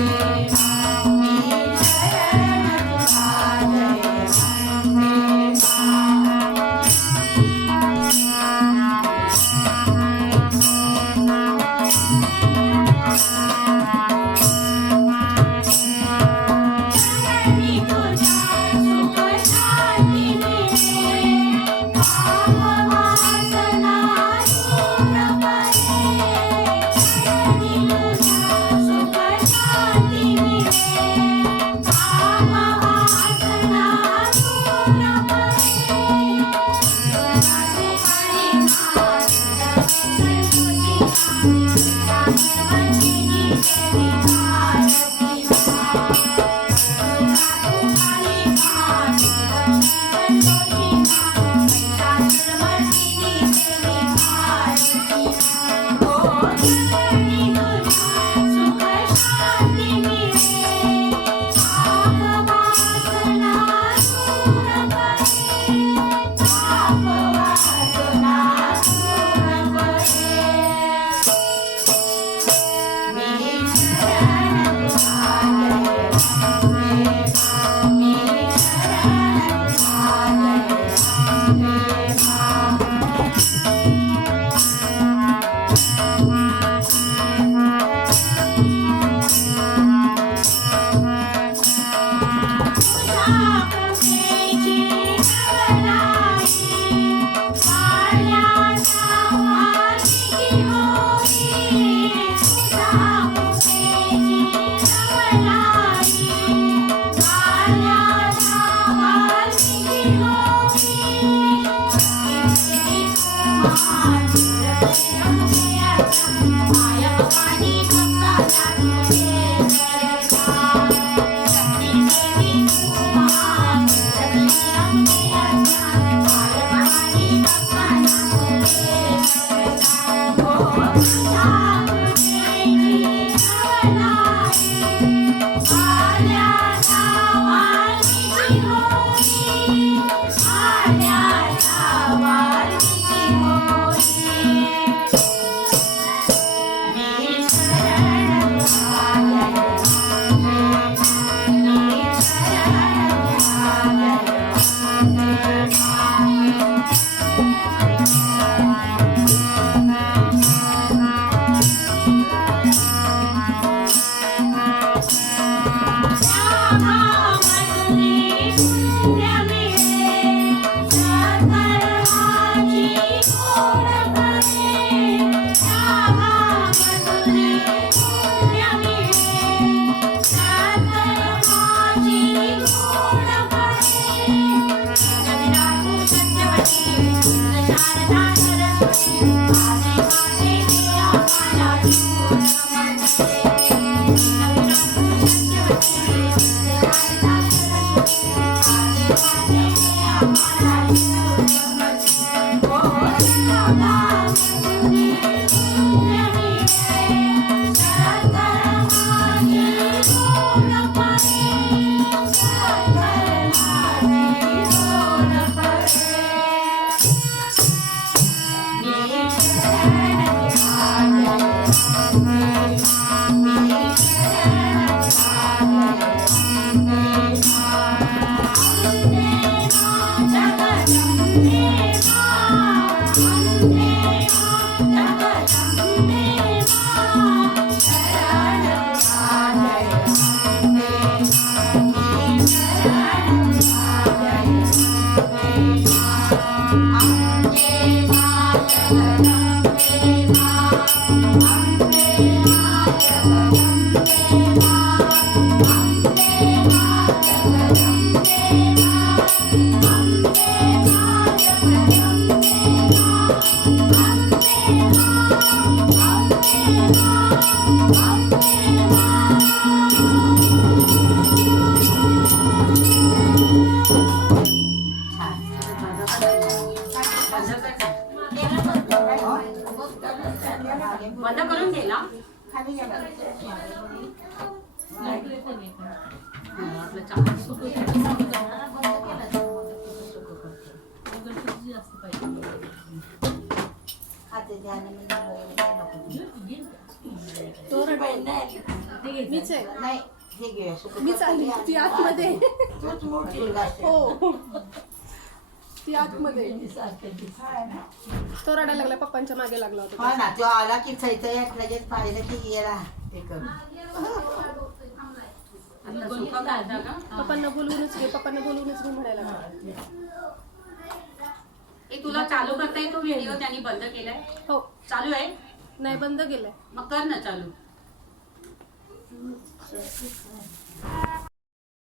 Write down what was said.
Música Thank you. Ah! बंद करून दे ना. मीच आहे. नाही हे मीच आली ती आतमध्ये. हो. ती आतमध्ये. तो रडायला लागला पप्पांच्या मागे लागला होता. हो ना तो आला की थैथयात लगेच पाहिलं की गेला ते पप्पांना बोलवूनच घे पप्पांना बोलवूनच घे म्हणायला लागला. ए तुला चालू करता येतो व्हिडिओ? त्यांनी बंद केलाय. हो. चालू आहे? नाही बंद केलंय. मग कर ना चालू.